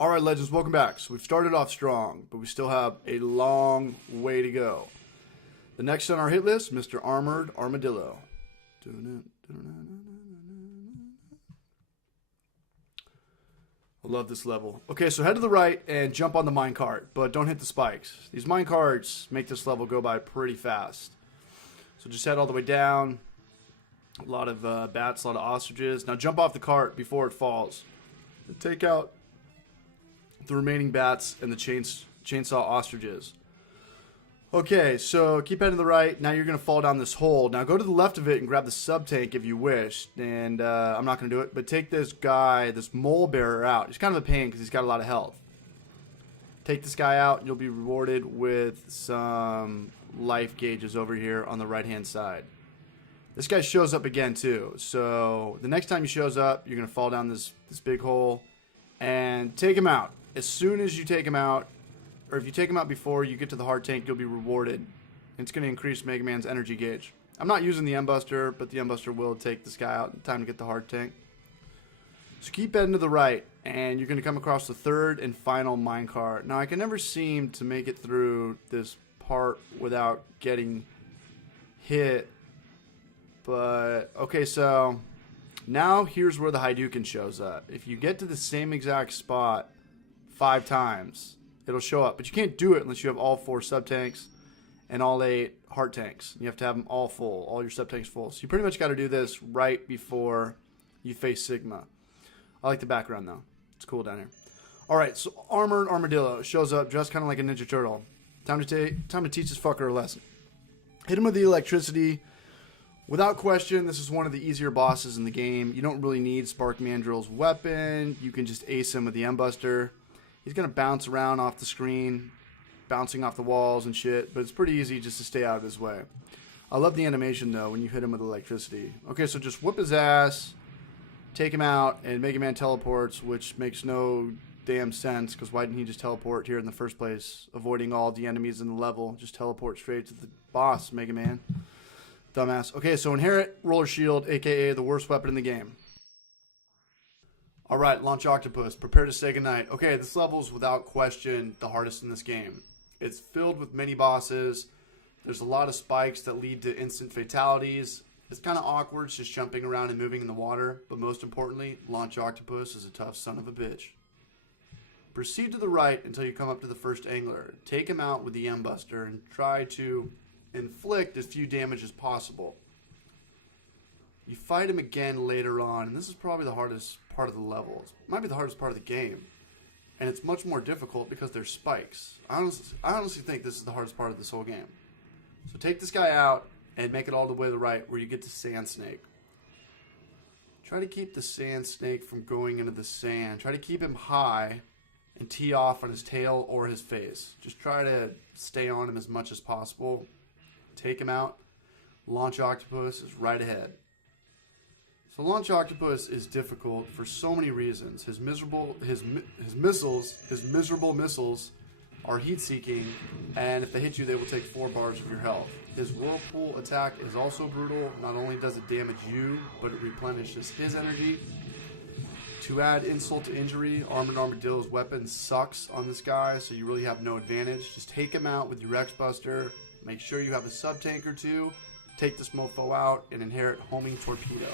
Alright, legends, welcome back. So we've started off strong, but we still have a long way to go. The next on our hit list, Mr. Armored Armadillo. I love this level. Okay, so head to the right and jump on the minecart, but don't hit the spikes. These minecarts make this level go by pretty fast. So just head all the way down. A lot of bats, a lot of ostriches. Now jump off the cart before it falls. And take out the remaining bats and the chainsaw ostriches. Okay, so keep heading to the right. Now you're going to fall down this hole. Now go to the left of it and grab the sub-tank if you wish. And I'm not going to do it, but take this guy, this mole bearer out. He's kind of a pain because he's got a lot of health. Take this guy out and you'll be rewarded with some life gauges over here on the right-hand side. This guy shows up again too. So the next time he shows up, you're going to fall down this big hole and take him out. As soon as you take him out, or if you take him out before you get to the hard tank, you'll be rewarded. It's going to increase Megaman's energy gauge. I'm not using the M-Buster, but the M-Buster will take this guy out in time to get the hard tank. So keep heading to the right, and you're going to come across the third and final minecart. Now, I can never seem to make it through this part without getting hit. But, okay, so now here's where the Hadouken shows up. If you get to the same exact spot 5 times, it'll show up. But you can't do it unless you have all 4 sub-tanks and all 8 heart tanks. You have to have them all full, all your sub-tanks full. So you pretty much got to do this right before you face Sigma. I like the background, though. It's cool down here. Alright, so Armored Armadillo shows up dressed kind of like a Ninja Turtle. Time to teach this fucker a lesson. Hit him with the electricity. Without question, this is one of the easier bosses in the game. You don't really need Spark Mandrill's weapon. You can just ace him with the M-Buster. He's going to bounce around off the screen, bouncing off the walls and shit, but it's pretty easy just to stay out of his way. I love the animation, though, when you hit him with electricity. Okay, so just whip his ass, take him out, and Megaman teleports, which makes no damn sense, because why didn't he just teleport here in the first place, avoiding all the enemies in the level? Just teleport straight to the boss, Megaman. Dumbass. Okay, so inherit Roller Shield, a.k.a. the worst weapon in the game. Alright, launch Octopus. Prepare to say goodnight. Okay, this level is without question the hardest in this game. It's filled with mini bosses. There's a lot of spikes that lead to instant fatalities. It's kind of awkward just jumping around and moving in the water. But most importantly, launch Octopus is a tough son of a bitch. Proceed to the right until you come up to the first angler. Take him out with the M-Buster and try to inflict as few damage as possible. You fight him again later on, and this is probably the hardest part of the level. It might be the hardest part of the game, and it's much more difficult because there's spikes. I honestly think this is the hardest part of this whole game. So take this guy out and make it all the way to the right where you get to Sand Snake. Try to keep the Sand Snake from going into the sand. Try to keep him high and tee off on his tail or his face. Just try to stay on him as much as possible. Take him out. Launch Octopus is right ahead. So Launch Octopus is difficult for so many reasons. His miserable missiles are heat-seeking, and if they hit you, they will take 4 bars of your health. His Whirlpool attack is also brutal. Not only does it damage you, but it replenishes his energy. To add insult to injury, Armored Armadillo's weapon sucks on this guy, so you really have no advantage. Just take him out with your X-Buster. Make sure you have a sub-tank or 2. Take this mofo out and inherit Homing Torpedo.